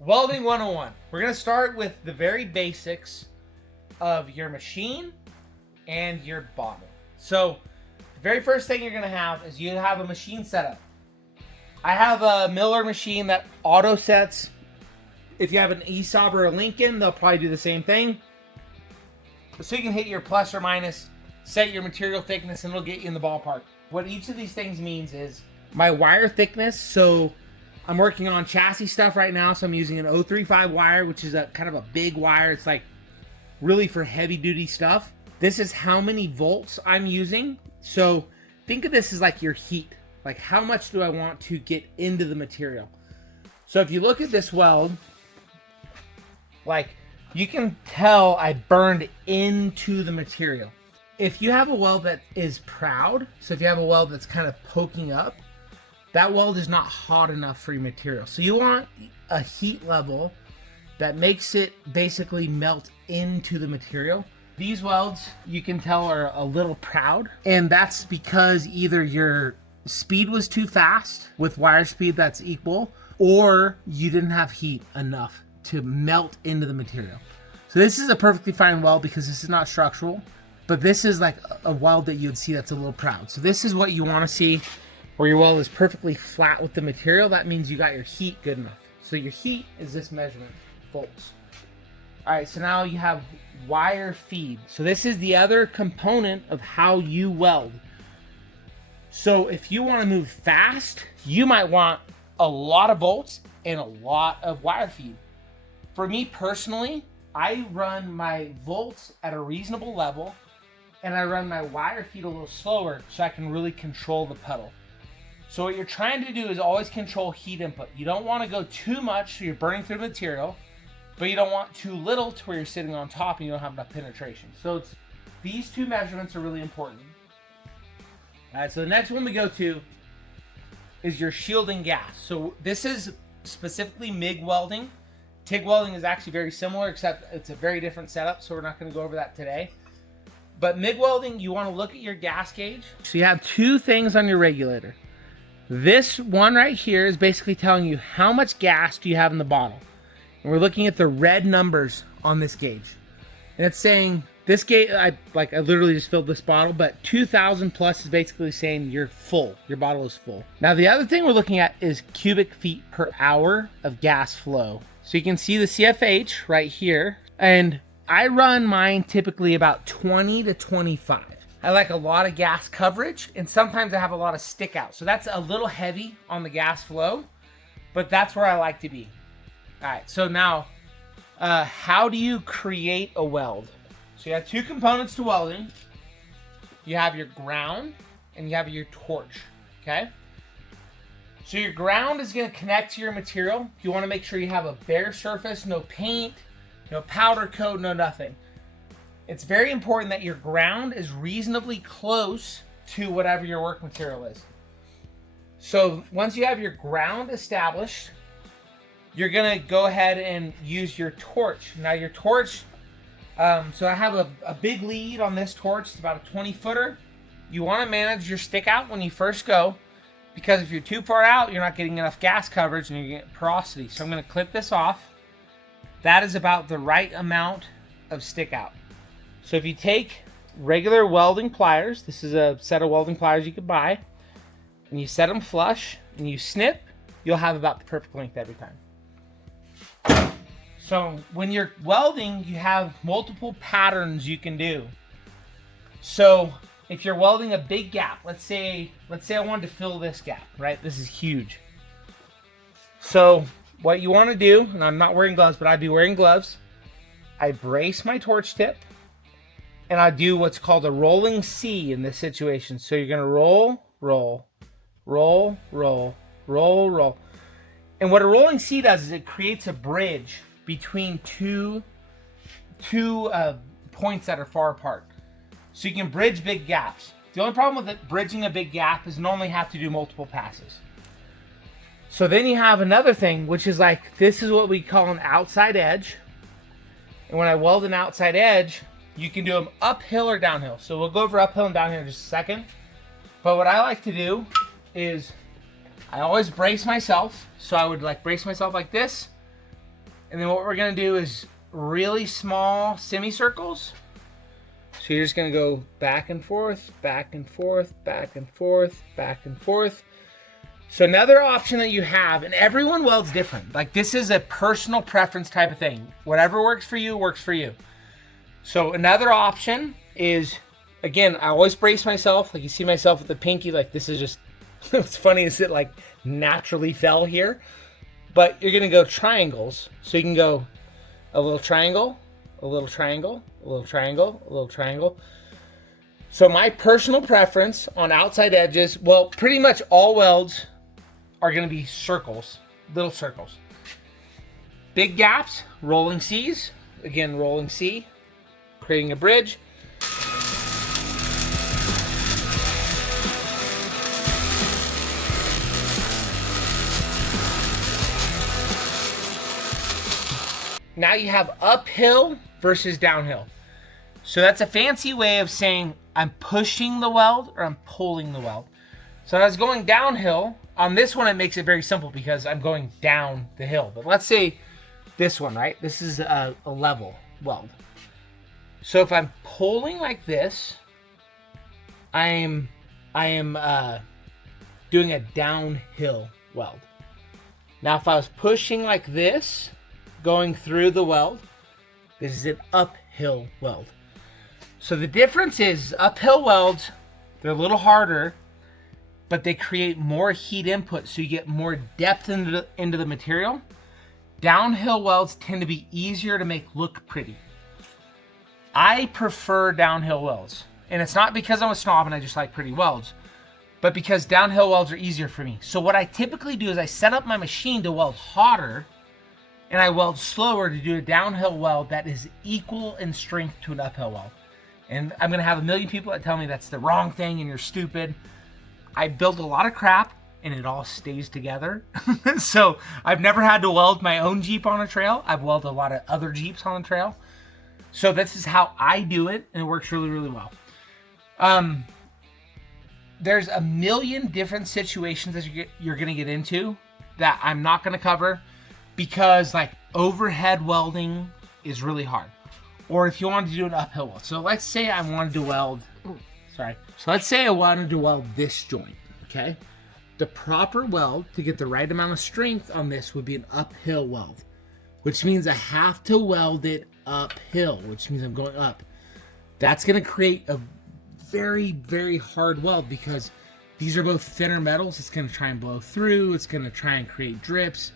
Welding 101. We're going to start with the very basics of your machine and your bottle. So the very first thing you're going to have is you have a machine setup. I have a Miller machine that auto sets. If you have an ESAB or a Lincoln, they'll probably do the same thing. So you can hit your plus or minus, set your material thickness, and it'll get you in the ballpark. What each of these things means is my wire thickness. So I'm working on chassis stuff right now, so I'm using an 035 wire, which is a kind of a big wire. It's like really for heavy duty stuff. This is how many volts I'm using. So think of this as like your heat. Like how much do I want to get into the material? So if you look at this weld, like you can tell I burned into the material. If you have a weld that is proud, so if you have a weld that's kind of poking up, that weld is not hot enough for your material. So you want a heat level that makes it basically melt into the material. These welds, you can tell, are a little proud. And that's because either your speed was too fast with wire speed that's equal, or you didn't have heat enough to melt into the material. So this is a perfectly fine weld because this is not structural, but this is like a weld that you'd see that's a little proud. So this is what you want to see, where your weld is perfectly flat with the material. That means you got your heat good enough. So your heat is this measurement, volts. All right, so now you have wire feed. So this is the other component of how you weld. So if you want to move fast, you might want a lot of volts and a lot of wire feed. For me personally, I run my volts at a reasonable level and I run my wire feed a little slower so I can really control the pedal. So what you're trying to do is always control heat input. You don't want to go too much so you're burning through the material, but you don't want too little to where you're sitting on top and you don't have enough penetration. So these two measurements are really important. All right, so the next one we go to is your shielding gas. So this is specifically MIG welding. TIG welding is actually very similar, except it's a very different setup, so we're not going to go over that today. But MIG welding, you want to look at your gas gauge. So you have two things on your regulator. This one right here is basically telling you how much gas do you have in the bottle. And we're looking at the red numbers on this gauge. And it's saying, this gauge, I literally just filled this bottle, but 2,000 plus is basically saying you're full. Your bottle is full. Now the other thing we're looking at is cubic feet per hour of gas flow. So you can see the CFH right here. And I run mine typically about 20 to 25. I like a lot of gas coverage, and sometimes I have a lot of stick out. So that's a little heavy on the gas flow, but that's where I like to be. All right, so now, how do you create a weld? So you have two components to welding. You have your ground and you have your torch, okay? So your ground is gonna connect to your material. You wanna make sure you have a bare surface, no paint, no powder coat, no nothing. It's very important that your ground is reasonably close to whatever your work material is. So once you have your ground established, you're gonna go ahead and use your torch. Now your torch, so I have a big lead on this torch. It's about a 20 footer. You wanna manage your stick out when you first go, because if you're too far out, you're not getting enough gas coverage and you're getting porosity. So I'm gonna clip this off. That is about the right amount of stick out. So if you take regular welding pliers, this is a set of welding pliers you could buy, and you set them flush and you snip, you'll have about the perfect length every time. So when you're welding, you have multiple patterns you can do. So if you're welding a big gap, let's say I wanted to fill this gap, right? This is huge. So what you want to do, and I'm not wearing gloves, but I'd be wearing gloves. I brace my torch tip, and I do what's called a rolling C in this situation. So you're gonna roll, roll, roll, roll, roll, roll. And what a rolling C does is it creates a bridge between two points that are far apart. So you can bridge big gaps. The only problem with bridging a big gap is you normally have to do multiple passes. So then you have another thing, which is like, this is what we call an outside edge. And when I weld an outside edge, you can do them uphill or downhill. So we'll go over uphill and downhill in just a second. But what I like to do is I always brace myself. So I would like brace myself like this, And then what we're gonna do is really small semicircles. So you're just gonna go back and forth, back and forth, back and forth, back and forth. So another option that you have, and everyone welds different. Like this is a personal preference type of thing. Whatever works for you, works for you. So another option is, again, I always brace myself. Like you see myself with the pinky, like this is just, what's funny is it like naturally fell here. But you're gonna go triangles. So you can go a little triangle, a little triangle, a little triangle, a little triangle. So my personal preference on outside edges, well, pretty much all welds are gonna be circles, little circles. Big gaps, rolling C's. Again, rolling C, creating a bridge. Now you have uphill versus downhill. So that's a fancy way of saying I'm pushing the weld or I'm pulling the weld. So I was going downhill. On this one, it makes it very simple because I'm going down the hill. But let's say this one, right? This is a level weld. So if I'm pulling like this, I am doing a downhill weld. Now if I was pushing like this, going through the weld, this is an uphill weld. So the difference is uphill welds, they're a little harder, but they create more heat input, so you get more depth into the material. Downhill welds tend to be easier to make look pretty. I prefer downhill welds, and it's not because I'm a snob and I just like pretty welds, but because downhill welds are easier for me. So what I typically do is I set up my machine to weld hotter, and I weld slower to do a downhill weld that is equal in strength to an uphill weld. And I'm gonna have a million people that tell me that's the wrong thing and you're stupid. I build a lot of crap and it all stays together. So I've never had to weld my own Jeep on a trail. I've welded a lot of other Jeeps on a trail. So this is how I do it, and it works really, really well. There's a million different situations that you're gonna get into that I'm not gonna cover, because like overhead welding is really hard. Or if you wanted to do an uphill weld. So let's say I wanted to weld, So let's say I wanted to weld this joint, okay? The proper weld to get the right amount of strength on this would be an uphill weld, which means I have to weld it uphill, which means I'm going up. That's gonna create a very, very hard weld because these are both thinner metals. It's gonna try and blow through. It's gonna try and create drips.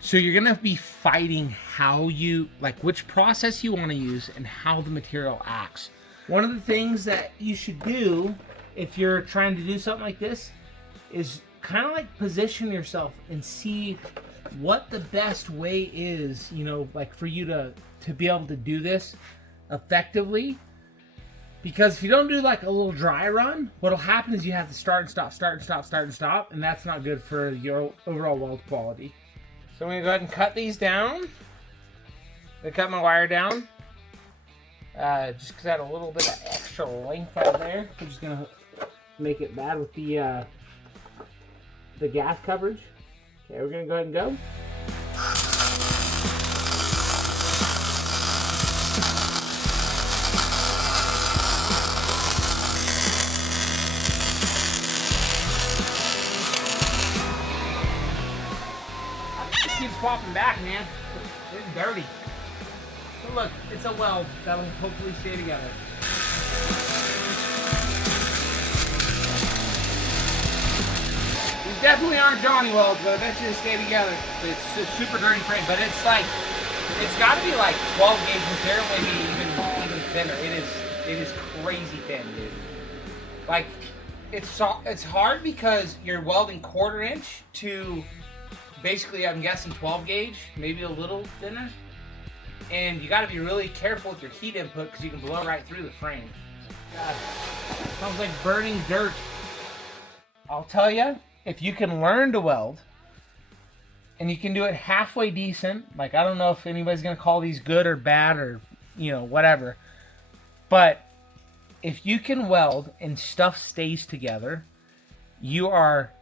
So you're gonna be fighting how you, like which process you wanna use and how the material acts. One of the things that you should do if you're trying to do something like this is kind of like position yourself and see what the best way is, you know, like for you to be able to do this effectively. Because if you don't do like a little dry run, what'll happen is you have to start and stop, start and stop, start and stop, and that's not good for your overall weld quality. So I'm gonna go ahead and cut these down. I cut my wire down. Just because I had a little bit of extra length out there. I'm just gonna make it bad with the gas coverage. Okay, we're gonna go ahead and go. It keeps popping back, man. It's dirty. But look, it's a weld that'll hopefully stay together. These definitely aren't Johnny welds, but I bet you they stay together. It's a super dirty frame, but it's like, it's got to be like 12 gauge material, maybe even thinner. It is crazy thin, dude. Like, it's hard because you're welding 1/4 inch to basically, I'm guessing 12 gauge, maybe a little thinner. And you got to be really careful with your heat input because you can blow right through the frame. God, sounds like burning dirt. I'll tell you, if you can learn to weld and you can do it halfway decent, like I don't know if anybody's going to call these good or bad or, you know, whatever. But if you can weld and stuff stays together, you are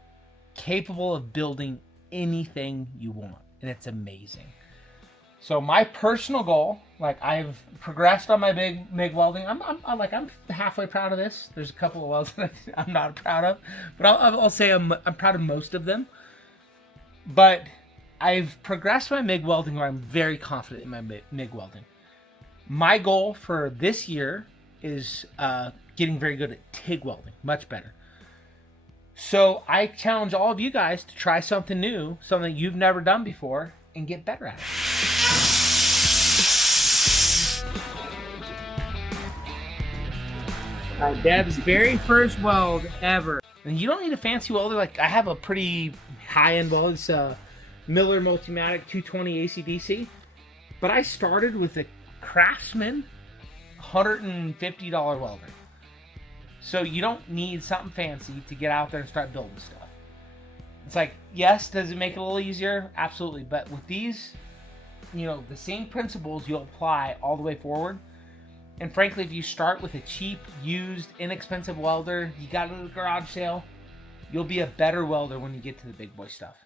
capable of building anything you want. And it's amazing. So my personal goal, like I've progressed on my MIG welding. I'm halfway proud of this. There's a couple of welds that I'm not proud of, but I'll say I'm proud of most of them. But I've progressed my MIG welding where I'm very confident in my MIG welding. My goal for this year is getting very good at TIG welding, much better. So I challenge all of you guys to try something new, something you've never done before, and get better at it. My dad's very first weld ever. And you don't need a fancy welder. Like, I have a pretty high-end weld. It's a Miller Multimatic 220 AC/DC. But I started with a Craftsman $150 welder. So you don't need something fancy to get out there and start building stuff. It's like, yes, does it make it a little easier? Absolutely. But with these, you know, the same principles you'll apply all the way forward. And frankly, if you start with a cheap, used, inexpensive welder, you got it at a garage sale, you'll be a better welder when you get to the big boy stuff.